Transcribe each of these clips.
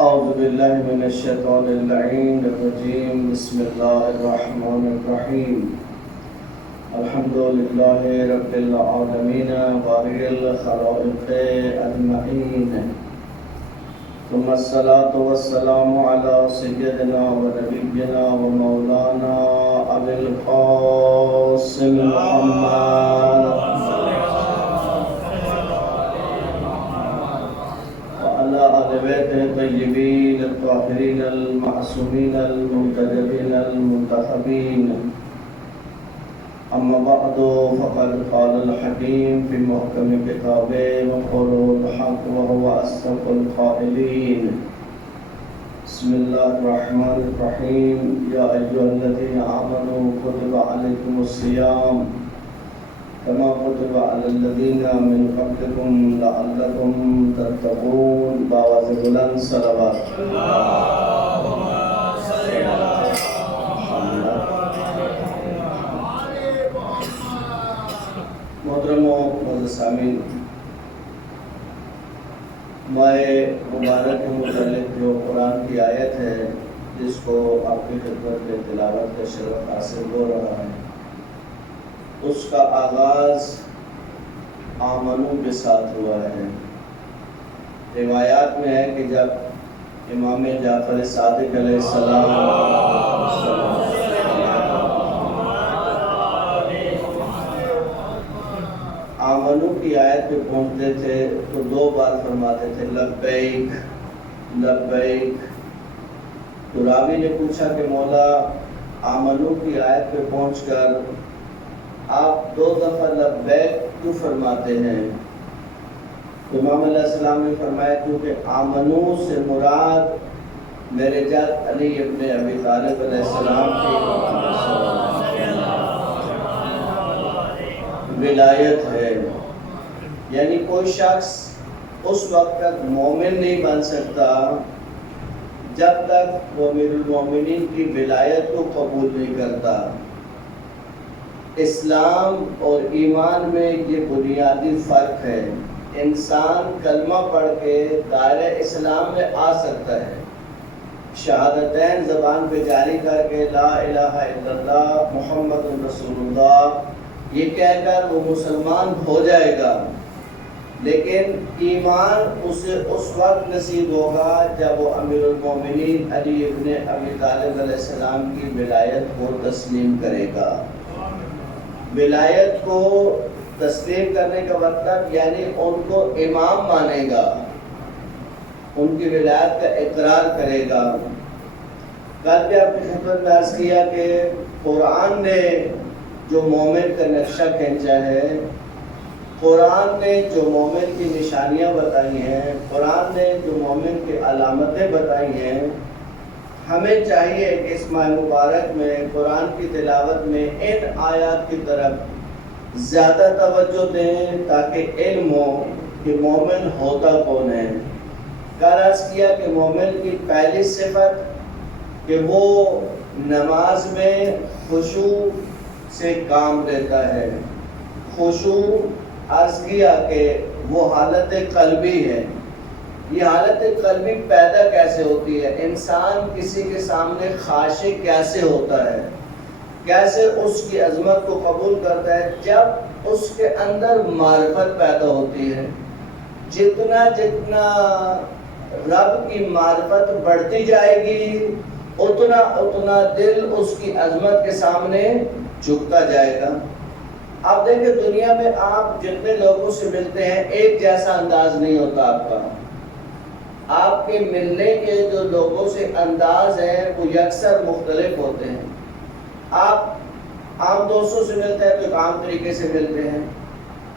أعوذ بالله من الشيطان اللعين الرجيم. بسم الله الرحمن الرحيم. الحمد لله رب العالمين بارئ الخلائق أجمعين، ثم الصلاة والسلام على سيدنا ونبينا ومولانا أبي القاسم محمد وعلى آل بيته الطيبين الطاهرين المعصومين المنتجبين المنتخبين. أما بعد، فقد قال الحكيم في محكم كتابه وقول الحق وهو أصدق القائلين. بسم الله الرحمن الرحيم. يا أيها الذين آمنوا كتب عليكم الصيام كما كتب على الذين من قبلكم لعلكم تتقون. باوز بلند صلوات. محترم و معزز سامعین، ماہ مبارک کے متعلق جو قرآن کی آیت ہے جس کو آپ کی خدمت میں تلاوت کا شرف حاصل ہو رہا ہے، اس کا آغاز آمنو کے ساتھ ہوا ہے۔ روایات میں ہے کہ جب امام جعفر صادق علیہ السلام آمنو کی آیت پہ پہنچتے تھے تو دو بار فرماتے تھے لبیک لبیک۔ تو راوی نے پوچھا کہ مولا آمنو کی آیت پہ پہنچ کر آپ دو دفعہ لبیک کیوں فرماتے ہیں؟ تو امام علیہ السلام نے فرمایا کیونکہ آمنو سے مراد میرے جد علی ابن ابی طالب علیہ السلام کی ولایت ہے۔ یعنی کوئی شخص اس وقت تک مومن نہیں بن سکتا جب تک وہ امیر المومنین کی ولایت کو قبول نہیں کرتا۔ اسلام اور ایمان میں یہ بنیادی فرق ہے۔ انسان کلمہ پڑھ کے دائرہ اسلام میں آ سکتا ہے، شہادتین زبان پہ جاری کر کے لا الہ الا اللہ محمد رسول اللہ یہ کہہ کر وہ مسلمان ہو جائے گا، لیکن ایمان اسے اس وقت نصیب ہوگا جب وہ امیر المومنین علی ابن ابی طالب علیہ السلام کی ولایت کو تسلیم کرے گا۔ ولایت کو تسلیم کرنے کا مطلب یعنی ان کو امام مانے گا، ان کی ولایت کا اقرار کرے گا۔ کل بھی آپ کی خدمت میں عرض کیا کہ قرآن نے جو مومن کا نقشہ کھینچا ہے، قرآن نے جو مومن کی نشانیاں بتائی ہیں، قرآن نے جو مومن کی علامتیں بتائی ہیں، ہمیں چاہیے کہ اس ماہ مبارک میں قرآن کی تلاوت میں ان آیات کی طرف زیادہ توجہ دیں تاکہ علم ہو کہ مومن ہوتا کون ہے۔ کل عرض کیا کہ مومن کی پہلی صفت کہ وہ نماز میں خشوع سے کام لیتا ہے۔ خشوع عرض کیا کہ وہ حالت قلبی ہے۔ یہ حالت قلبی پیدا کیسے ہوتی ہے؟ انسان کسی کے سامنے خاشع کیسے ہوتا ہے، کیسے اس کی عظمت کو قبول کرتا ہے؟ جب اس کے اندر معرفت پیدا ہوتی ہے۔ جتنا جتنا رب کی معرفت بڑھتی جائے گی اتنا اتنا دل اس کی عظمت کے سامنے جھکتا جائے گا۔ آپ دیکھیں دنیا میں آپ جتنے لوگوں سے ملتے ہیں ایک جیسا انداز نہیں ہوتا آپ کا۔ آپ کے ملنے کے جو لوگوں سے انداز ہیں وہ یکسر مختلف ہوتے ہیں۔ آپ عام دوستوں سے ملتے ہیں تو ایک عام طریقے سے ملتے ہیں،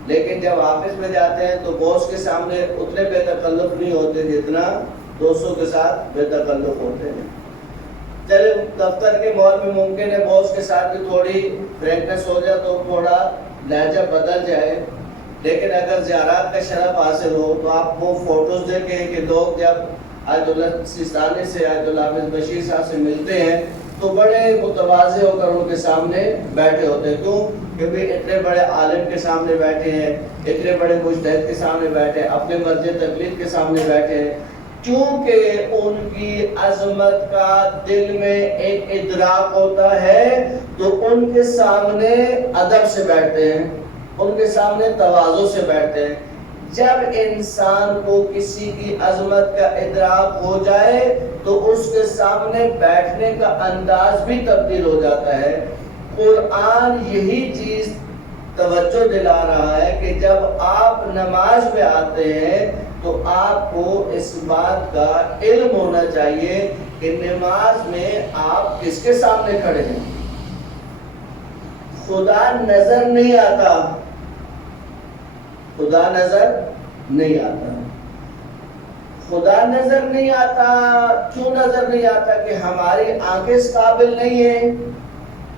لیکن جب آفس میں جاتے ہیں تو باس کے سامنے اتنے بے تکلف نہیں ہوتے جتنا دوستوں کے ساتھ بے تکلف ہوتے ہیں۔ چلے دفتر کے ماحول میں ممکن ہے باس کے ساتھ بھی تھوڑی فرینکنس ہو جائے تو تھوڑا لہجہ بدل جائے، لیکن اگر زیارات کا شرف حاصل ہو تو آپ وہ فوٹوز دیکھیں کہ لوگ جب آیت اللہ سیستانی سے آیت اللہ حافظ بشیر صاحب سے ملتے ہیں تو بڑے متواضع ہو کر ان کے سامنے بیٹھے ہوتے ہیں۔ کیوں؟ کہ اتنے بڑے عالم کے سامنے بیٹھے ہیں، اتنے بڑے مجتہد کے سامنے بیٹھے ہیں، اپنے مرجع تقلید کے سامنے بیٹھے ہیں۔ چونکہ ان کی عظمت کا دل میں ایک ادراک ہوتا ہے تو ان کے سامنے ادب سے بیٹھتے ہیں، ان کے سامنے تواضع سے بیٹھتے ہیں۔ جب انسان کو کسی کی عظمت کا ادراک ہو جائے تو اس کے سامنے بیٹھنے کا انداز بھی تبدیل ہو جاتا ہے۔ قرآن یہی چیز توجہ دلا رہا ہے کہ جب آپ نماز میں آتے ہیں تو آپ کو اس بات کا علم ہونا چاہیے کہ نماز میں آپ کس کے سامنے کھڑے ہیں۔ خدا نظر نہیں آتا، خدا نظر نہیں آتا، خدا نظر نہیں آتا۔ کیوں نظر نہیں آتا؟ کہ ہماری آنکھیں اس قابل نہیں ہیں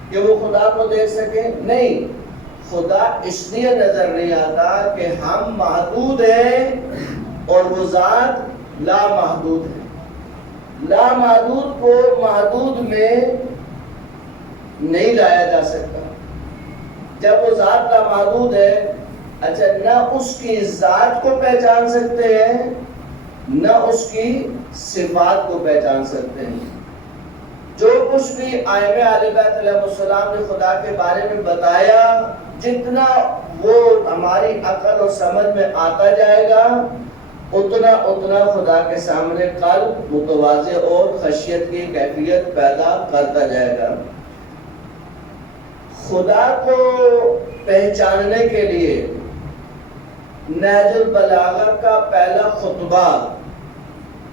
کہ وہ خدا کو دیکھ سکیں؟ نہیں، خدا اس لیے نظر نہیں آتا کہ ہم محدود ہیں اور وہ ذات لامحدود ہے۔ لامحدود کو محدود میں نہیں لایا جا سکتا۔ جب وہ ذات لامحدود ہے، اچھا، نہ اس کی ذات کو پہچان سکتے ہیں نہ اس کی صفات کو پہچان سکتے ہیں۔ جو کچھ بھی ائمہ اہل بیت علیہ السلام نے خدا کے بارے میں بتایا، جتنا وہ ہماری عقل اور سمجھ میں آتا جائے گا اتنا اتنا خدا کے سامنے قلب متواضع اور خشیت کی کیفیت پیدا کرتا جائے گا۔ خدا کو پہچاننے کے لیے نہج البلاغہ کا پہلا خطبہ،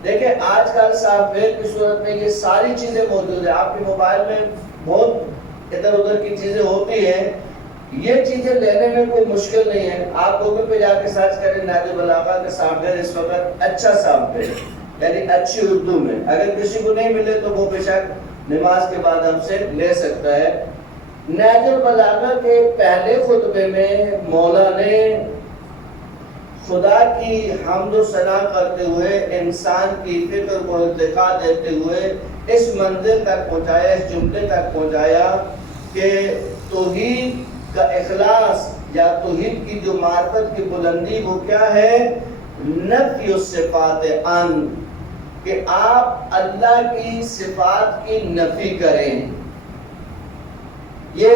دیکھیں آج کل سافٹ ویئر کی صورت میں یہ ساری چیزیں موجود ہیں، آپ کے موبائل میں بہت ادھر ادھر کی چیزیں ہوتی ہیں، یہ چیزیں لینے میں کوئی مشکل نہیں ہے۔ آپ گوگل پہ جا کے سرچ کریں نہج البلاغہ کا سافٹ ویئر، اس وقت اچھا سافٹ ویئر یعنی اچھی اردو میں، اگر کسی کو نہیں ملے تو وہ بے شک نماز کے بعد ہم سے لے سکتا ہے۔ نہج البلاغہ کے پہلے خطبے میں مولا نے خدا کی حمد و ثنا کرتے ہوئے انسان کی فکر کو ارتقا دیتے ہوئے اس منزل تک پہنچایا، اس جملے تک پہنچایا کہ توحید کا اخلاص یا توحید کی جو معرفت کی بلندی وہ کیا ہے؟ نفی الصفات عن، کہ آپ اللہ کی صفات کی نفی کریں۔ یہ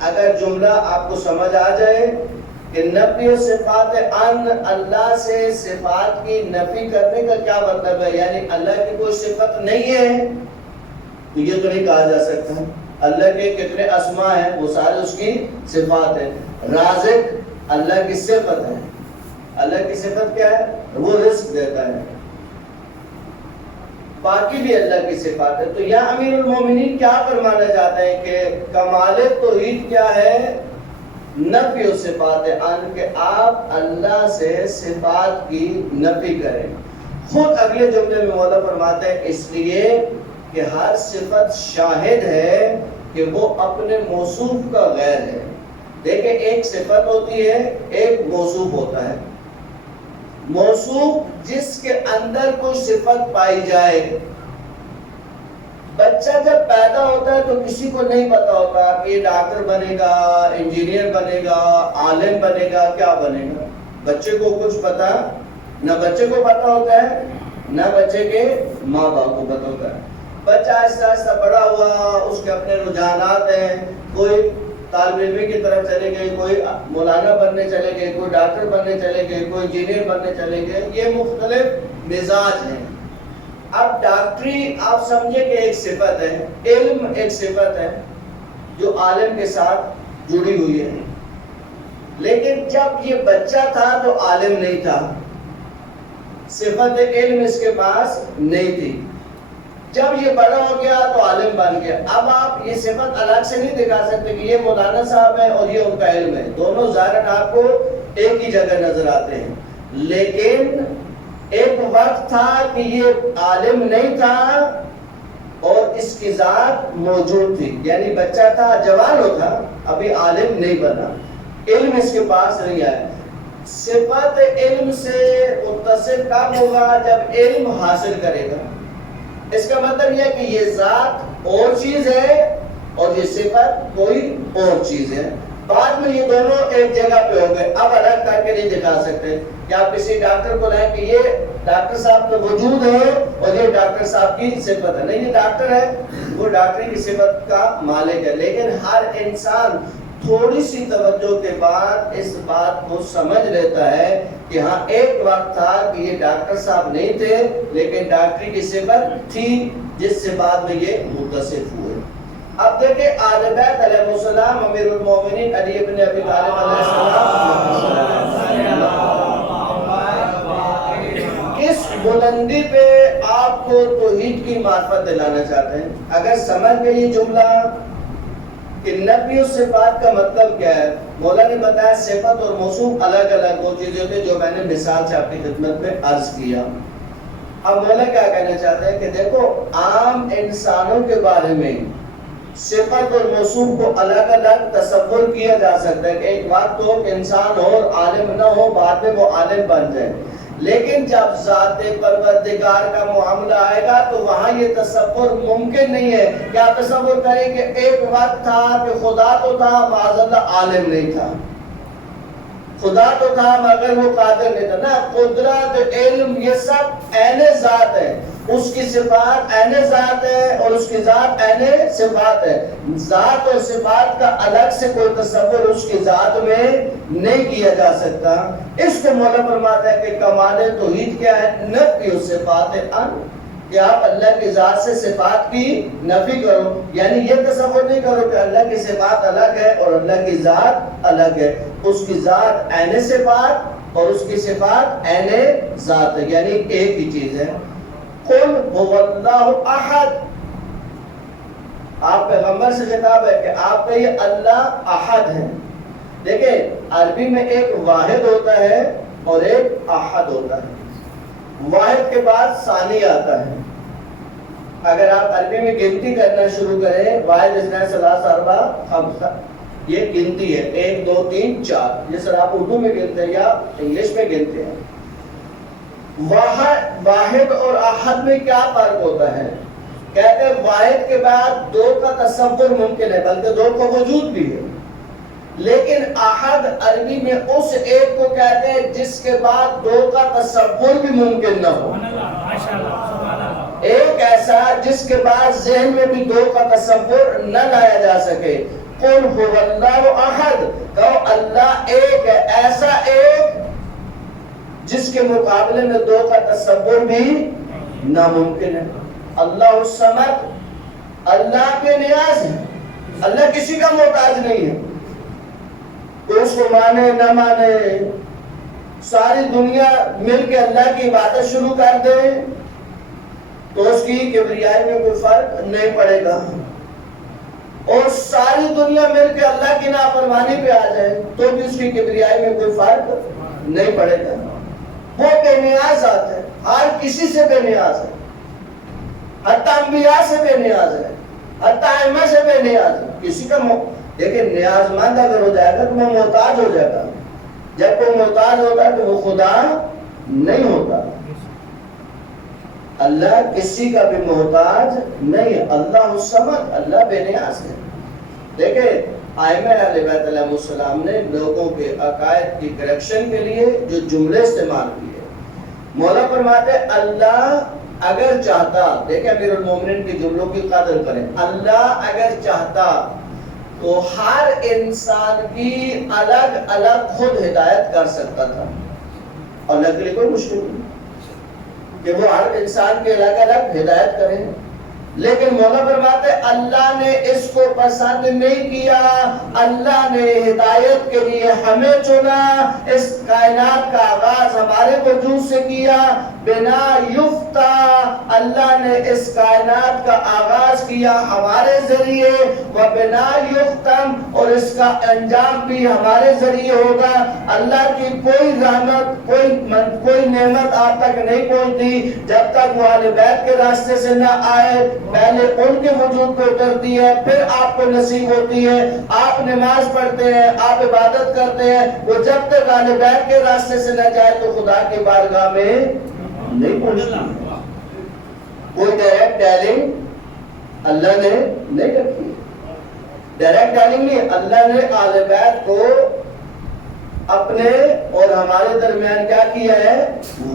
اگر جملہ آپ کو سمجھ آ جائے کہ نفی صفات عن، اللہ سے صفات کی نفی کرنے کا کیا مطلب ہے؟ یعنی اللہ کی کوئی صفت نہیں ہے تو یہ تو نہیں کہا جا سکتا۔ اللہ کے کتنے اسماء ہیں، وہ سارے اس کی صفات ہیں۔ رازق اللہ کی صفت ہے، اللہ کی صفت کیا ہے؟ وہ رزق دیتا ہے۔ باقی بھی اللہ کی صفات ہے۔ تو یا امیر المومنین کیا فرمانا چاہتے ہیں کہ کمال توحید کیا ہے؟ نفی صفات عن، کہ آپ اللہ سے صفات کی نفی کریں۔ خود اگلے جملے میں مولا فرماتے ہیں اس لیے کہ ہر صفت شاہد ہے کہ وہ اپنے موصوف کا غیر ہے۔ دیکھیں ایک صفت ہوتی ہے، ایک موصوف ہوتا ہے۔ موصوف جس کے اندر کوئی صفت پائی جائے۔ بچہ جب پیدا ہوتا ہے تو کسی کو نہیں پتا ہوتا کہ یہ ڈاکٹر بنے گا، انجینئر بنے گا، عالم بنے گا، کیا بنے گا۔ بچے کو کچھ پتا نہ بچے کو پتا ہوتا ہے نہ بچے کے ماں باپ کو پتا ہوتا ہے۔ بچہ آہستہ آہستہ بڑا ہوا، اس کے اپنے رجحانات ہیں، کوئی طالب علم کی طرف چلے گئے، کوئی مولانا بننے چلے گئے، کوئی ڈاکٹر بننے چلے گئے، کوئی انجینئر بننے چلے گئے، یہ مختلف مزاج ہیں۔ اب ڈاکٹری آپ سمجھے کہ ایک صفت ہے، علم ایک صفت ہے جو عالم کے ساتھ جڑی ہوئی ہے، لیکن جب یہ بچہ تھا تو عالم نہیں تھا، صفت علم اس کے پاس نہیں تھی۔ جب یہ بڑا ہو گیا تو عالم بن گیا۔ اب آپ یہ صفت الگ سے نہیں دکھا سکتے کہ یہ مولانا صاحب ہے اور یہ ان کا علم ہے، دونوں ظاہراً آپ کو ایک ہی جگہ نظر آتے ہیں، لیکن ایک وقت تھا کہ یہ عالم نہیں تھا اور اس کی ذات موجود تھی، یعنی بچہ تھا، جوان ہو تھا، ابھی عالم نہیں بنا، علم اس کے پاس نہیں آیا۔ صفت علم سے متصف کب ہوگا؟ جب علم حاصل کرے گا۔ اس کا مطلب یہ ہے کہ یہ ذات اور چیز ہے اور یہ صفت کوئی اور چیز ہے۔ بعد میں یہ دونوں ایک جگہ پہ ہو گئے، اب الگ کر کے نہیں دکھا سکتے کہ آپ کسی ڈاکٹر کو لائیں کہ یہ ڈاکٹر صاحب کا وجود ہے اور یہ ڈاکٹر صاحب کی صفت ہے، نہیں یہ ڈاکٹر ہے، وہ ڈاکٹری کی صفت کا مالک ہے، لیکن ہر انسان تھوڑی سی توجہ کے بعد اس بات کو سمجھ لیتا ہے کہ ہاں ایک وقت تھا کہ یہ ڈاکٹر صاحب نہیں تھے لیکن ڈاکٹری کی صفت تھی جس سے بعد میں یہ متصف ہوئے۔ اب دیکھیں آل بیت علیہ السلام، امیر المومنین علی ابن ابی طالب علیہ السلام، کس بلندی پہ آپ کو توحید کی معرفت دلانا چاہتے ہیں؟ اگر سمجھ گئے یہ جملہ کہ نفی الصفات کا مطلب کیا ہے، مولا نے بتایا صفت اور موصوف الگ الگ دو چیزیں ہوتی ہیں جو میں نے مثال سے اپنی خدمت میں عرض کیا۔ اب مولا کیا کہنا چاہتے ہیں کہ دیکھو عام انسانوں کے بارے میں صفت اور موصوف کو الگ الگ تصور کیا جا سکتا ہے کہ ایک وقت ہو کہ انسان ہو اور عالم نہ ہو، بعد میں وہ عالم بن جائے، لیکن جب ذات پروردگار کا معاملہ آئے گا تو وہاں یہ تصور ممکن نہیں ہے کہ آپ تصور کریں کہ ایک وقت تھا کہ خدا تو تھا معاذ اللہ عالم نہیں تھا، خدا تو تھا مگر وہ قادر نہیں تھا، نا قدرت علم یہ سب عین ذات ہے، اس کی صفات عین ذات ہے اور اس کی ذات عین صفات ہے، ذات اور صفات کا الگ سے کوئی تصور اس کی ذات میں نہیں کیا جا سکتا۔ اس کو مولا فرماتا ہے کہ کمال توحید کیا ہے؟ نفی الصفات ان، کہ آپ اللہ کی ذات سے صفات کی نفی کرو، یعنی یہ تصور نہیں کرو کہ اللہ کی صفات الگ ہے اور اللہ کی ذات الگ ہے، اس کی ذات عین صفات اور اس کی صفات عین ذات ہے، یعنی ایک ہی چیز ہے۔ قل هو اللہ احد، آپ پیغمبر سے خطاب ہے کہ آپ کا یہ اللہ احد ہے۔ دیکھیں عربی میں ایک واحد ہوتا ہے اور ایک احد ہوتا ہے، واحد کے بعد ثانی آتا ہے۔ اگر آپ عربی میں گنتی کرنا شروع کریں، واحد اثنان ثلاثہ اربعہ خمسہ، یہ گنتی ہے، 1 2 3 4، جس طرح آپ اردو میں گنتے ہیں یا انگلش میں گنتے ہیں۔ واحد اور احد میں کیا فرق ہوتا ہے؟ کہتے ہیں واحد کے بعد دو کا تصور ممکن ہے، بلکہ دو کا وجود بھی ہے، لیکن احد عربی میں اس ایک کو کہتے ہیں جس کے بعد دو کا تصور بھی ممکن نہ ہو، ایک ایسا جس کے بعد ذہن میں بھی دو کا تصور نہ لایا جا سکے۔ قل هو اللہ احد، کہو اللہ ایک ہے، ایسا ایک جس کے مقابلے میں دو کا تصور بھی ناممکن ہے۔ اللہ الصمد، اللہ بے نیاز ہے، اللہ کسی کا محتاج نہیں ہے، کوئی اس کو مانے نہ مانے، ساری دنیا مل کے اللہ کی عبادت شروع کر دے تو اس کی کبریائی میں کوئی فرق نہیں پڑے گا، اور ساری دنیا مل کے اللہ کی نافرمانی پہ آ جائے تو بھی اس کی کبریائی میں کوئی فرق نہیں پڑے گا۔ وہ بے نیاز ذات ہے، ہر کسی سے بے نیاز ہے، حتی انبیاء سے بے نیاز ہے، حتی ائمہ سے بے نیاز ہے، کسی کا دیکھیں نیاز مند اگر ہو جائے گا تو وہ محتاج ہو جائے گا، جب کوئی محتاج ہوتا ہے تو وہ خدا نہیں ہوتا۔ اللہ کسی کا بھی محتاج نہیں ہے، اللہ الصمد، اللہ بے نیاز ہے۔ دیکھیں ائمہ اہل بیت علیہ السلام نے لوگوں کے عقائد کی کریکشن کے لیے جو جملے استعمال کیے، مولا فرماتے ہیں اللہ اگر چاہتا، دیکھیں امیر المومنین کی جملوں کی قدر کریں، اللہ اگر چاہتا تو ہر انسان کی الگ الگ خود ہدایت کر سکتا تھا، اللہ کے لیے کوئی مشکل نہیں کہ وہ ہر انسان کے الگ الگ ہدایت کریں، لیکن مولا فرماتے اللہ نے اس کو پسند نہیں کیا، اللہ نے ہدایت کے لیے ہمیں چنا، اس کائنات کا آغاز ہمارے وجود سے کیا، بنا یفتہ اللہ نے اس کائنات کا آغاز کیا ہمارے ذریعے، وبنا یختم اور اس کا انجام بھی ہمارے ذریعے ہوگا۔ اللہ کی کوئی رحمت کوئی نعمت آپ تک نہیں پہنچتی جب تک وہ اہل بیت کے راستے سے نہ آئے، پہلے ان کے وجود پہ اترتی ہے پھر آپ کو نصیب ہوتی ہے۔ آپ نماز پڑھتے ہیں، آپ عبادت کرتے ہیں، وہ جب تک اہل بیت کے راستے سے نہ جائے تو خدا کی بارگاہ میں نہیں پہنچتی، کوئی ڈائریکٹ ڈیلنگ اللہ نے نہیں رکھی۔ ڈائریکٹ ڈالنگ نہیں، اللہ نے آل بیت کو اپنے اور ہمارے درمیان کیا کیا ہے؟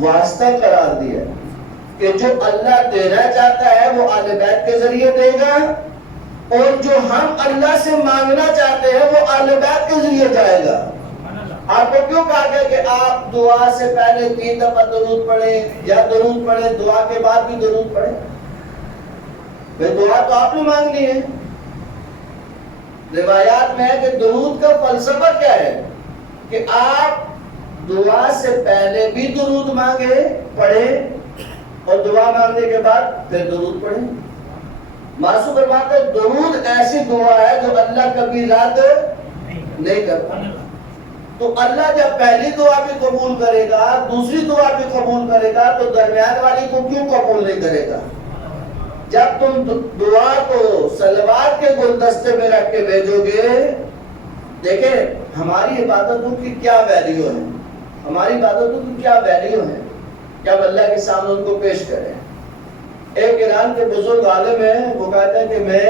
واسطہ قرار دیا ہے کہ جو اللہ دینا چاہتا ہے وہ آل بیت کے ذریعے دے گا، اور جو ہم اللہ سے مانگنا چاہتے ہیں وہ آل بیت کے ذریعے جائے گا۔ آپ کو کیوں کہا گیا کہ آپ دعا سے پہلے 3 دفعہ درود پڑھیں، یا درود پڑھیں دعا کے بعد بھی درود پڑھیں؟ بھئی دعا تو آپ نے مانگنی ہے۔ روایات میں ہے کہ درود کا فلسفہ کیا ہے کہ آپ دعا سے پہلے بھی درود مانگے پڑھیں، اور دعا مانگنے کے بعد پھر درود پڑھیں۔ معصوم فرماتے ہیں درود ایسی دعا ہے جو اللہ کبھی رد نہیں کرتا۔ تو اللہ جب پہلی دعا بھی قبول کرے گا، دوسری دعا بھی قبول کرے گا، تو درمیان والی کو کیوں قبول نہیں کرے گا؟ جب تم دعا کو صلوات کے گلدستے میں رکھ کے بھیجو گے، دیکھیں ہماری عبادتوں کی کیا ویلیو ہے، ہماری عبادتوں کی کیا ویلیو ہے کہ ہم اللہ کے سامنے ان کو پیش کریں۔ ایک ایران کے بزرگ عالم ہیں، وہ کہتے ہیں کہ میں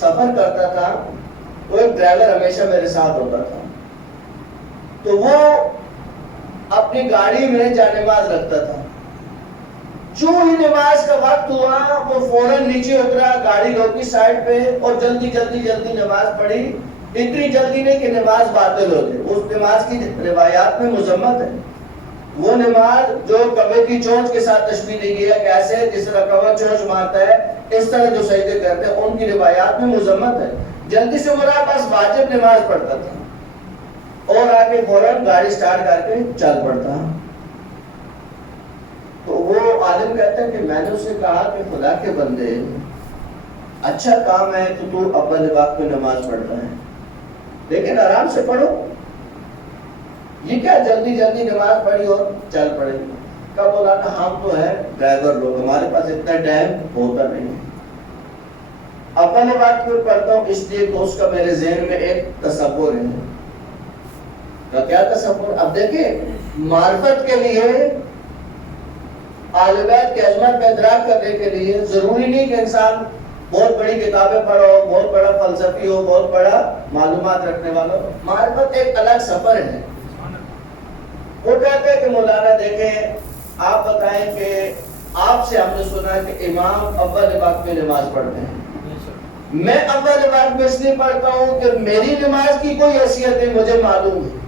سفر کرتا تھا، وہ ایک ڈرائیور ہمیشہ میرے ساتھ ہوتا تھا، تو وہ اپنی گاڑی میں جانماز رکھتا تھا۔ جو ہی نماز کا وقت ہوا وہ فوراً نیچے اترا، گاڑی روکی سائڈ پہ، اور جلدی نماز پڑھی۔ اتنی جلدی نہیں کہ نماز باطل ہو جائے، اس نماز کی روایات میں مذمت ہے۔ وہ نماز جو کوے کی چونچ کے ساتھ تشبیہ دی گئی ہے، کیسے جس طرح کوہ چونچ مارتا ہے اس طرح جو سجدے کرتے ہیں، ان کی روایات میں مذمت ہے۔ جلدی سے مراد بس واجب نماز پڑھتا تھا، اور آگے فوراً گاڑی سٹارٹ کر کے چل پڑتا۔ تو وہ عالم کہتے ہیں کہ میں نے اسے کہا کہ خدا کے بندے، اچھا کام ہے کہ تو اول وقت میں نماز پڑھتا ہے، لیکن آرام سے پڑھو، یہ کیا جلدی نماز پڑھی اور چل پڑے؟ کب بولا نا ہم تو ہے ڈرائیور لوگ، ہمارے پاس اتنا ٹائم ہوتا نہیں ہے۔ اول وقت میں پڑھتا ہوں اس لیے کہ اس کا میرے ذہن میں ایک تصور ہے۔ کیا تصور؟ اب دیکھیں معرفت کے لیے، اہل بیت کی عظمت کا ادراک کرنے کے لیے ضروری نہیں کہ انسان بہت بڑی کتابیں پڑھو، بہت بڑا فلسفی ہو، بہت بڑا معلومات رکھنے والا ہو۔ معرفت ایک الگ سفر ہے۔ وہ کہتے ہیں کہ مولانا دیکھیں آپ بتائیں کہ آپ سے ہم نے سنا ہے کہ امام اول وقت میں نماز پڑھتے ہیں، میں اول وقت میں اس لیے پڑھتا ہوں کہ میری نماز کی کوئی حیثیت نہیں، مجھے معلوم ہے۔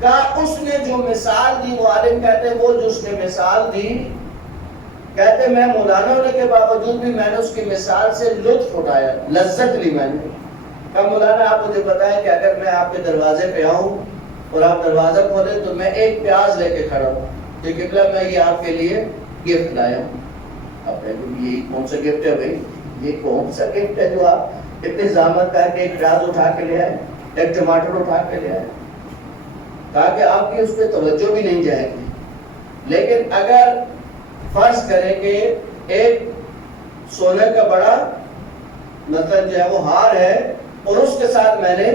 کہا اس نے جو مثال دی، وہ عالم کہتے ہیں وہ جو اس نے مثال دی، کہتے میں مولانا ہونے کے باوجود بھی میں نے اس کی مثال سے لطف اٹھایا، لذت لی میں نے۔ کہا مولانا آپ مجھے بتائیں کہ اگر میں آپ کے دروازے پہ آؤں اور آپ دروازہ کھولیں تو میں ایک پیاز لے کے کھڑا ہوں کہ قبلہ میں یہ آپ کے لیے گفٹ لایا ہوں۔ اب یہ کون سا گفٹ ہے بھائی؟ یہ کون سا گفٹ ہے جو آپ اتنی زحمت کر کے ایک پیاز اٹھا کے لے آئے، ایک ٹماٹر اٹھا کے لے آئے؟ کہا کہ آپ کی اس پہ توجہ بھی نہیں جائے گی، لیکن اگر فرض کریں کہ ایک سونے کا بڑا مثلا جو ہے وہ ہار ہے اور اس کے ساتھ میں نے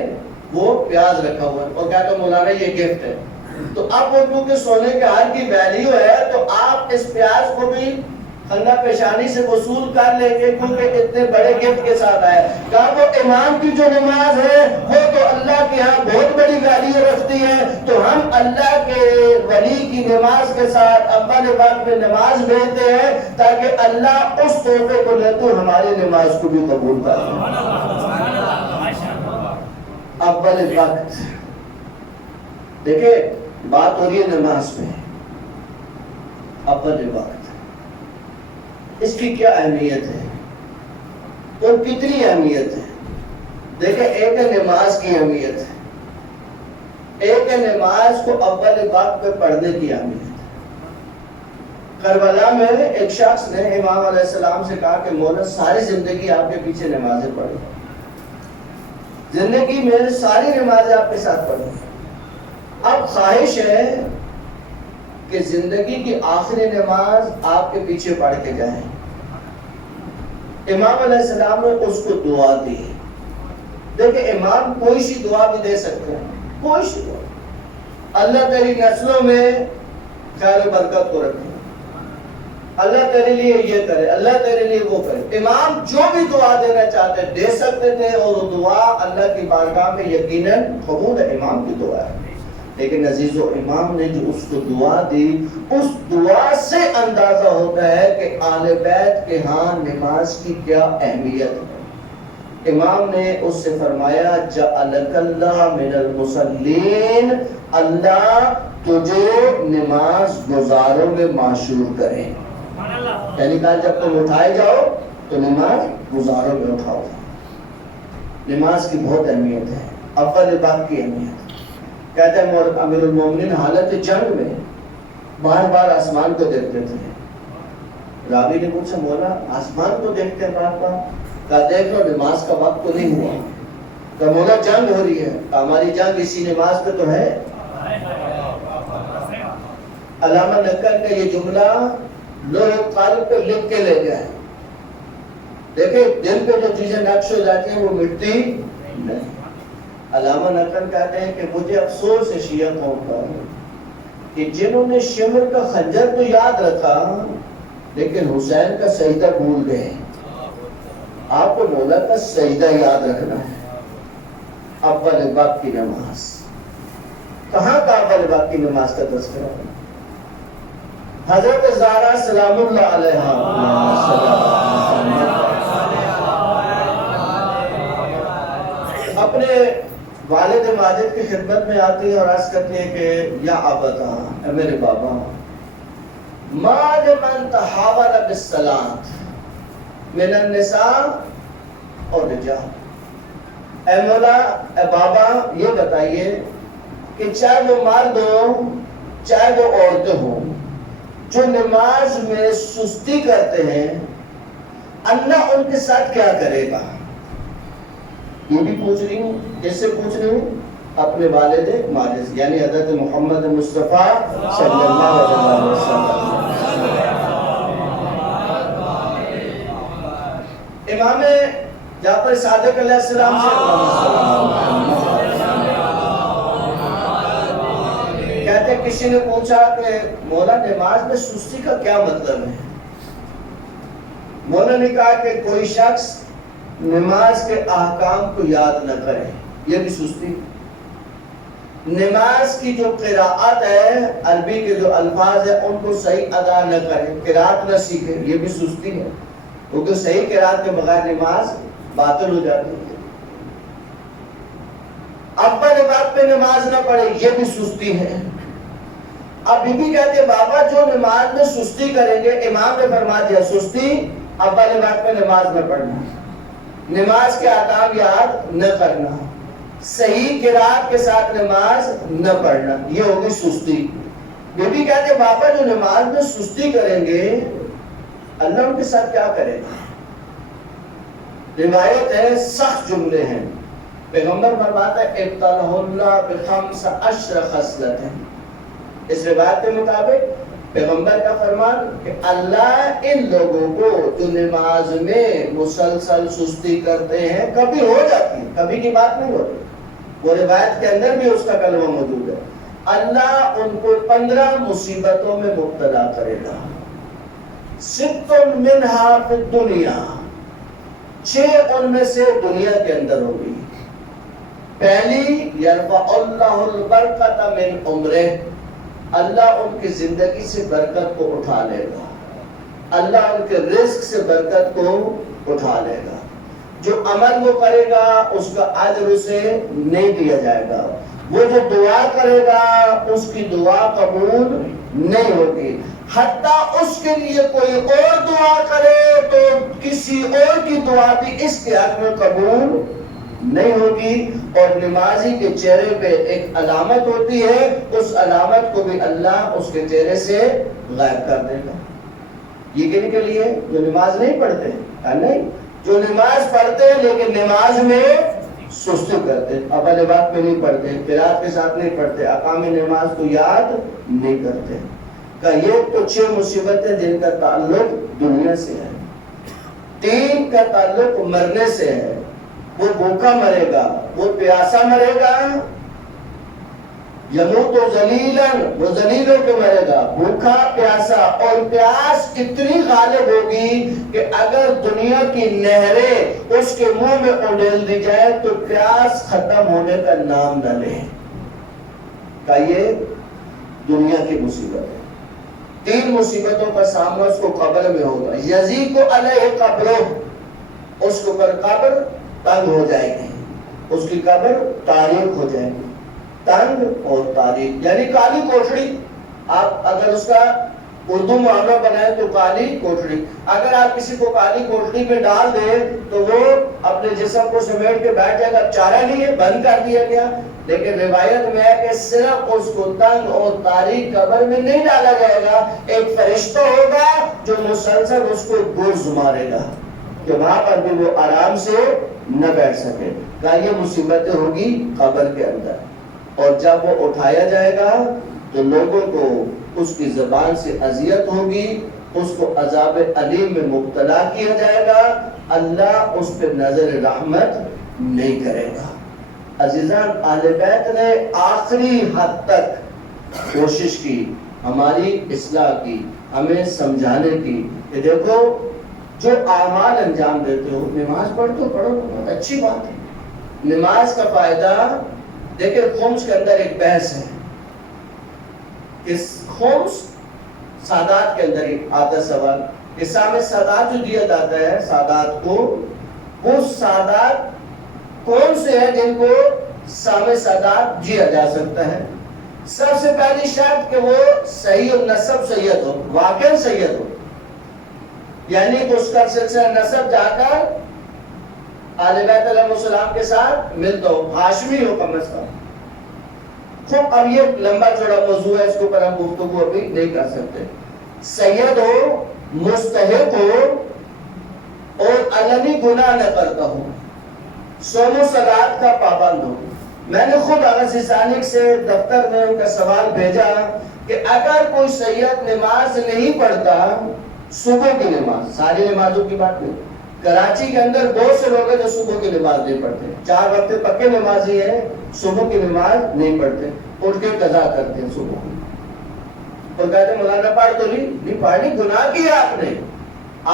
وہ پیاز رکھا ہوا ہے اور کہتا مولانا یہ گفٹ ہے، تو اب وہ کیونکہ سونے کے ہار کی ویلیو ہے تو آپ اس پیاز کو بھی خندہ پیشانی سے وصول کر لیں گے کیونکہ اتنے بڑے گفٹ کے ساتھ آئے۔ کہا وہ امام کی جو نماز ہے وہ تو اللہ کے ہاں بہت بڑی ویلیو رکھتی ہے، تو ہم اللہ کے ولی کی نماز کے ساتھ اول وقت میں نماز بھیجتے ہیں تاکہ اللہ اس تحفے کو لے تو ہماری نماز کو بھی قبول کر لے۔ اول وقت دیکھیں بات ہو رہی ہے نماز میں، اول وقت اس کی کیا اہمیت ہے اور کتنی اہمیت ہے؟ دیکھیں ایک ہے نماز کی اہمیت ہے، ایک ہے نماز کو اول وقت میں پڑھنے کی اہمیت۔ کربلا میں ایک شخص نے امام علیہ السلام سے کہا کہ مولا ساری زندگی آپ کے پیچھے نمازیں پڑھیں، زندگی میں ساری نمازیں آپ کے ساتھ پڑھیں، اب خواہش ہے کہ زندگی کی آخری نماز آپ کے پیچھے پڑھ کے جائیں۔ امام علیہ السلام نے اس کو دعا دی۔ دیکھیں امام کوئی سی دعا بھی دے سکتے ہیں، کوئی سی دعا، اللہ تیری نسلوں میں خیر و برکت کو رکھے، اللہ تیرے لیے یہ کرے، اللہ تیرے لیے وہ کرے۔ امام جو بھی دعا دینا چاہتے دے سکتے تھے، اور وہ دعا اللہ کی بارگاہ میں یقیناً قبول ہے، امام کی دعا ہے۔ لیکن عزیزو، امام نے جو اس کو دعا دی، اس دعا سے اندازہ ہوتا ہے کہ آل بیت کے ہاں نماز کی کیا اہمیت ہے۔ امام نے اس سے فرمایا جعلک اللہ من المصلین، اللہ تجھے نماز گزاروں میں معشور کرے۔ یعنی کہا جب تم اٹھائے جاؤ تو نماز گزاروں میں اٹھاؤ۔ نماز کی بہت اہمیت ہے، اول باق کی اہمیت۔ کہتے ہیں امیر المومنین حالت جنگ میں بار بار آسمان کو دیکھتے تھے۔ راوی نے پوچھا مولا آسمان کو دیکھتے ہیں بار بار؟ کہا دیکھ لو نماز کا وقت تو نہیں ہوا۔ کہا مولا جنگ ہو رہی ہے۔ کہا ہماری جنگ اسی نماز پہ تو ہے۔ علامہ نقل کا یہ جملہ لوح قلب پہ لکھ کے لے گئے۔ دیکھیں دل پہ جو چیزیں نقش ہو جاتی ہیں وہ مٹتی نہیں۔ علامہ نقل کہتے ہیں کہ مجھے افسوس ہے شیعہ قوم کا کہ جنہوں نے شمر کا خنجر تو یاد رکھا لیکن حسین کا سجدہ بھول گئے۔ آپ کو مولا کا سجدہ یاد رکھنا ہے۔ اول وقت کی نماز کہاں کا اول وقت کی نماز کا تذکرہ؟ حضرت زہرا سلام اللہ علیہا اپنے والد ماجد کی خدمت میں آتی ہے اور عرض کرتی ہے کہ یا ابتا، اے میرے بابا، ما لمن تحاول بالصلاۃ من النساء اور رجال۔ اے مولا، اے بابا یہ بتائیے کہ چاہے وہ مرد ہو چاہے وہ عورتیں ہوں، جو نماز میں سستی کرتے ہیں اللہ ان کے ساتھ کیا کرے گا؟ یہ بھی پوچھ رہی ہوں، جس سے پوچھ رہی ہوں اپنے والد ماجد یعنی حضرت محمد مصطفیٰ صلی اللہ علیہ وسلم۔ امام جعفر صادق علیہ السلام سے کہتے کسی نے پوچھا کہ مولا نماز میں سستی کا کیا مطلب ہے؟ مولا نے کہا کہ کوئی شخص نماز کے احکام کو یاد نہ کرے، یہ بھی سستی۔ نماز کی جو قراءت ہے، عربی کے جو الفاظ ہیں ان کو صحیح ادا نہ کرے، قراءت نہ سیکھے، یہ بھی سستی ہے، کیونکہ صحیح قراءت کے بغیر نماز باطل ہو جاتی ہے۔ اول وقت پہ نماز نہ پڑھے، یہ بھی سستی ہے۔ اب بی بی کہتے ہیں بابا جو نماز میں سستی کریں گے، امام نے فرما دیا سستی اول وقت پہ نماز نہ پڑھنا، نماز کے احکام یاد نہ کرنا، صحیح قرات کے ساتھ نماز نہ پڑھنا، یہ ہوگی سستی۔ بی بی کہتے ہیں بابا جو نماز میں سستی کریں گے اللہ ان کے ساتھ کیا کرے گا؟ روایت ہے، سخت جملے ہیں، پیغمبر فرماتا ہے ابتلہ اللہ بخمس عشر خصلۃ۔ اس روایت کے مطابق پیغمبر کا فرمان کہ اللہ ان لوگوں کو جو نماز میں مسلسل سستی کرتے ہیں، کبھی ہو جاتی ہے، کبھی کی بات نہیں ہوتی، وہ روایت کے اندر بھی اس کا کلمہ موجود ہے، اللہ ان کو 15 مصیبتوں میں مبتلا کرے گا۔ ست منہا فی الدنیا، 6 ان میں سے دنیا کے اندر ہوگی۔ پہلی، یرفع اللہ البرکۃ من عمرہ، اللہ ان کی زندگی سے برکت کو اٹھا لے گا، اللہ ان کے رزق سے برکت کو اٹھا لے گا۔ جو عمل وہ کرے گا اس کا اجر اسے نہیں دیا جائے گا، وہ جو دعا کرے گا اس کی دعا قبول نہیں ہوگی، حتیٰ اس کے لیے کوئی اور دعا کرے تو کسی اور کی دعا بھی اس کے حق میں قبول نہیں ہوگی۔ اور نمازی کے چہرے پہ ایک علامت ہوتی ہے، اس علامت کو بھی اللہ اس کے چہرے سے غائب کر دے گا۔ یہ کن کے لیے؟ جو نماز نہیں پڑھتے، نہیں، جو نماز پڑھتے ہیں لیکن نماز میں سستی کرتے، اول وقت میں نہیں پڑھتے، قرات کے ساتھ نہیں پڑھتے، احکام نماز کو یاد نہیں کرتے۔ کہ یہ تو 6 مصیبتیں جن کا تعلق دنیا سے ہے، 3 کا تعلق مرنے سے ہے، وہ بھوکا مرے گا، وہ پیاسا مرے گا، یموت ذلیلا، وہ ذلیل ہو کے مرے گا، بھوکا پیاسا، اور پیاس اتنی غالب ہوگی کہ اگر دنیا کی نہریں اس کے منہ میں اڈیل دی جائے تو پیاس ختم ہونے کا نام نہ لے کہ یہ دنیا کی مصیبت ہے۔ 3 مصیبتوں کا سامنا اس کو قبر میں ہوگا۔ یزیق علیہ قبرہ، اس کے اوپر قبر تنگ ہو جائے گی، اس کی قبر تاریک ہو جائے گی۔ تنگ اور تاریک یعنی کالی کوٹڑی، آپ اگر اس کا اردو معاملہ بنائے تو کالی کوٹڑی۔ اگر آپ کسی کو کالی کوٹڑی میں ڈال دیں تو وہ اپنے جسم کو سمیٹ کے بیٹھ جائے گا، چارہ نہیں ہے، بند کر دیا گیا۔ لیکن روایت میں ہے کہ صرف اس کو تنگ اور تاریک قبر میں نہیں ڈالا جائے گا، ایک فرشتہ ہوگا جو مسلسل اس کو گرز مارے گا کہ وہاں پر بھی وہ آرام سے نہ بیٹھ سکے۔ کہ یہ مصیبتیں ہوگی قبر کے اندر، اور جب وہ اٹھایا جائے گا تو لوگوں کو اس کی زبان سے اذیت ہوگی، اس کو عذاب علیم میں مبتلا کیا جائے گا، اللہ اس پہ نظر رحمت نہیں کرے گا۔ عزیزان، اہل بیت نے آخری حد تک کوشش کی، ہماری اصلاح کی، ہمیں سمجھانے کی کہ دیکھو جو اعمال انجام دیتے ہو، نماز پڑھتے ہو، پڑھو، بہت اچھی بات ہے۔ نماز کا فائدہ دیکھیں، خمس کے اندر ایک بحث ہے، اس خمس سادات کے اندر آتا سوال کہ سامع سادات جو دیا جاتا ہے سادات کو، وہ سادات کون سے ہیں جن کو سامع سادات دیا جا سکتا ہے؟ سب سے پہلی شرط کہ وہ صحیح النسب سید ہو، واقعی سید ہو، یعنی اس کا سلسلہ نسب جا کر اہل بیت علیہ السلام کے ساتھ ملتا ہو، ہاشمی ہو کم از کم۔ خوب، اب یہ لمبا چوڑا موضوع ہے، اس کے اوپر ہم گفتگو ابھی نہیں کر سکتے۔ سید ہو، مستحق ہو، اور علنی گناہ نہ کرتا ہو، صوم و صلات کا پابند ہو۔ میں نے خود آغاز ثانک سے دفتر میں ان کا سوال بھیجا کہ اگر کوئی سید نماز نہیں پڑھتا، صبح کی نماز، ساری نمازوں کی بات نہیں، کراچی کے اندر بہت سے لوگ ہیں جو صبح کی نماز نہیں پڑھتے، 4 وقت پکے نمازی ہیں، صبح کی نماز نہیں پڑھتے، اٹھ کے قضا کرتے ہیں صبح کی، اور کہتے ہیں مولانا پڑھ تو نہیں پڑھنی، گناہ کیا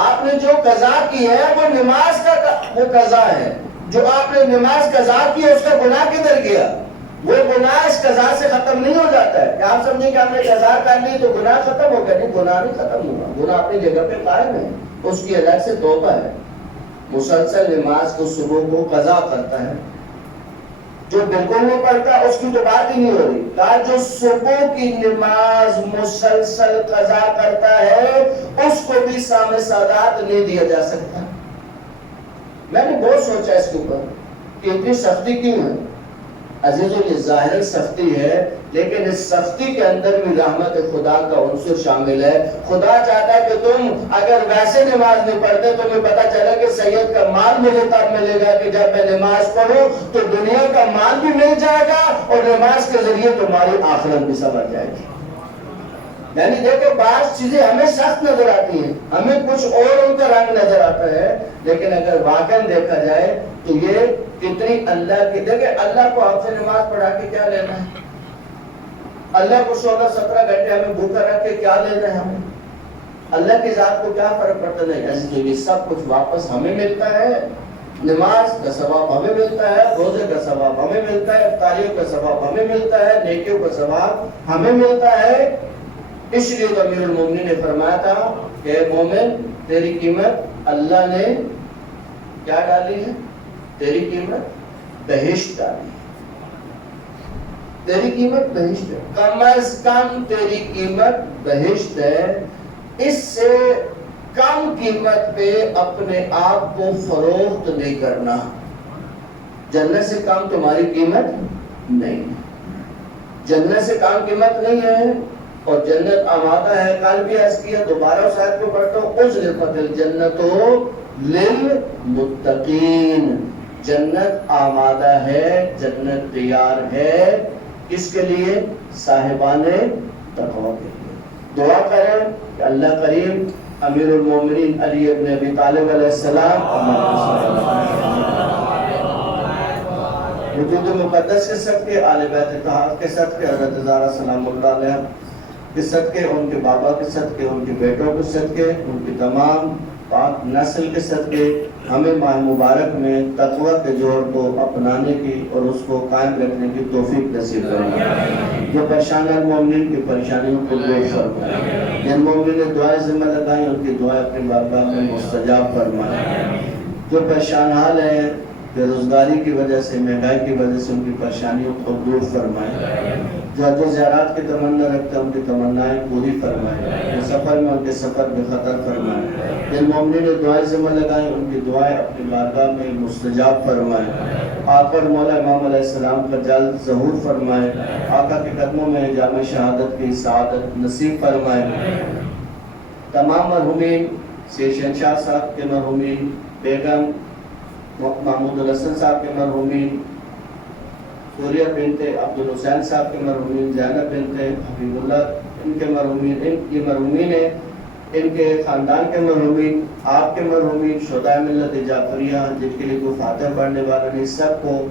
آپ نے جو قضا کی ہے وہ نماز کا وہ قضا ہے، جو آپ نے نماز قضا کی ہے اس کا گناہ کدھر گیا؟ وہ گناہ اس قضا سے ختم نہیں ہو جاتا ہے کہ آپ سمجھیں کہ آپ نے قضا کر لی تو گناہ ختم ہو گیا، نہیں، گناہ نہیں ختم ہوا، گناہ اپنی جگہ پہ قائم ہے، اس کی الگ سے توبہ ہے۔ مسلسل نماز کو صبح کو قضا کرتا ہے، جو بالکل نہیں پڑھتا اس کی تو بات ہی نہیں ہو رہی، کہا جو صبح کی نماز مسلسل قضا کرتا ہے اس کو بھی سامع سادات نہیں دیا جا سکتا۔ میں نے بہت سوچا اس کے اوپر کہ اتنی سختی کیوں ہے؟ عزیزوں، یہ ظاہر سختی ہے، لیکن اس سختی کے اندر بھی رحمت خدا کا عنصر شامل ہے۔ خدا چاہتا ہے کہ تم اگر ویسے نماز نہیں پڑھتے، تمہیں پتا چلا کہ سید کا مال مجھے تب ملے گا کہ جب میں نماز پڑھوں تو دنیا کا مال بھی مل جائے گا اور نماز کے ذریعے تمہاری آخرت بھی سنور جائے گی۔ یعنی دیکھو، بعض چیزیں ہمیں سخت نظر آتی ہیں، ہمیں کچھ اور ان کا رنگ نظر آتا ہے، لیکن اگر واقعی دیکھا جائے تو یہ کتنی اللہ کی، دیکھیں اللہ کو آپ سے نماز پڑھا کے کیا لینا ہے؟ اللہ کو 16-17 گھنٹے ہمیں بھوکا رکھ کے کیا لینا ہے ہمیں؟ اللہ کی ذات کو کیا فرق پڑتا؟ نہیں، ایسے تو یہ سب کچھ واپس ہمیں ملتا ہے، نماز کا ثواب ہمیں ملتا ہے، روزے کا ثواب ہمیں ملتا ہے، افطاریوں کا ثواب ہمیں ملتا ہے، نیکیوں کا ثواب ہمیں ملتا ہے۔ اس لیے تو امیر المومنین نے فرمایا تھا کہ اے مومن، تیری قیمت اللہ نے کیا ڈالی ہے؟ تیری قیمت بہشت ڈالی ہے، تیری قیمت بہشت ہے، کم از کم تیری قیمت بہشت ہے، اس سے کم قیمت پہ اپنے آپ کو فروخت نہیں کرنا، جنت سے کم تمہاری قیمت نہیں ہے، جنت سے کم قیمت نہیں ہے، اور جنت آمادہ ہے، کل بھی عرض کیا، دوبارہ اس آیت کو پڑھتا ہوں، اُزْلِفَتِ الْجَنَّةُ لِلْمُتَّقِينَ، جنت آمادہ ہے، جنت تیار ہے، کس کے لیے؟ صاحبان تقویٰ کے لیے۔ دعا کریں کہ اللہ کریم امیر المومنین علی ابن ابی طالب علیہ السلام وجود مقدس کے صدقے، آل بیت طاہر کے صدقے، حضرت زہرا سلام اللہ علیہ کے صدقے، ان کے بابا کے صدقے، ان کے بیٹوں کے صدقے، ان کی تمام پاک نسل کے صدقے ہمیں ماہ مبارک میں تقوی کے جوڑ کو اپنانے کی اور اس کو قائم رکھنے کی توفیق نصیب فرمائے۔ جو پریشان مومنین کی پریشانیوں کو دور فرمائے، جن مومنین نے دعائیں ذمہ لگائیں ان کی دعائیں اپنی بارگاہ میں مستجاب فرمائے۔ جو پریشان حال ہیں بے روزگاری کی وجہ سے، مہنگائی کی وجہ سے، ان کی پریشانیوں کو دور فرمائے۔ جو زیارات کی تمنا رکھتے ہیں ان کی تمنائیں پوری فرمائے۔ جو سفر میں ان کے سفر بے خطر فرمائے۔ جن مومنین نے دعائیں ذمہ لگائیں ان کی دعائیں اپنی بارگاہ میں مستجاب فرمائے۔ آخر مولا امام علیہ السلام کا جلد ظہور فرمائے۔ آقا کے قدموں میں جامع شہادت کی سعادت نصیب فرمائے۔ تمام مرحومین، سید شہنشاہ صاحب کے مرحومین، بیگم محمود الحسن صاحب کے مرحومین، سوریہ بنت عبد الحسین صاحب کے مرحومین، زینب بنت حبیب اللہ ان کے مرحومین، یہ مرحومین ہیں، ان کے خاندان کے مرحومین، آپ کے مرحومین، شہدائے ملت جعفریہ جن کے لیے کوئی فاتح پڑھنے والا نہیں، سب کو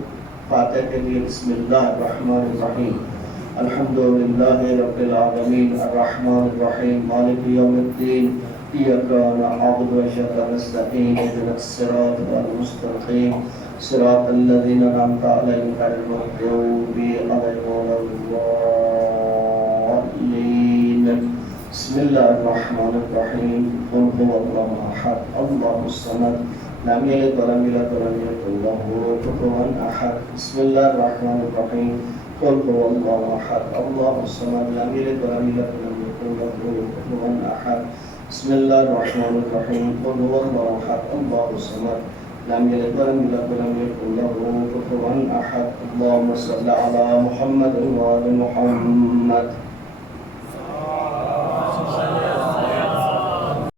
فاتح کے لیے بسم اللہ الرحمن الرحیم۔ الحمدللہ رب العالمین الرحمن الرحیم مالک یوم الدین إياك نعبد وإياك نستعين اهدنا الصراط المستقيم صراط الذين أنعمت عليهم غير المغضوب عليهم ولا الضالين بسم الله الرحمن الرحيم قل هو الله أحد الله الصمد لم يلد ولم يولد ولم يكن له كفوا أحد بسم الله الرحمن الرحيم قل هو الله أحد الله الصمد لم يلد ولم يولد ولم يكن له كفوا أحد بسم الله الرحمن الرحيم قل هو الله احد الله الصمد لم يلد ولم يولد ولم يكن له كفوا احد اللهم صل على محمد وآل محمد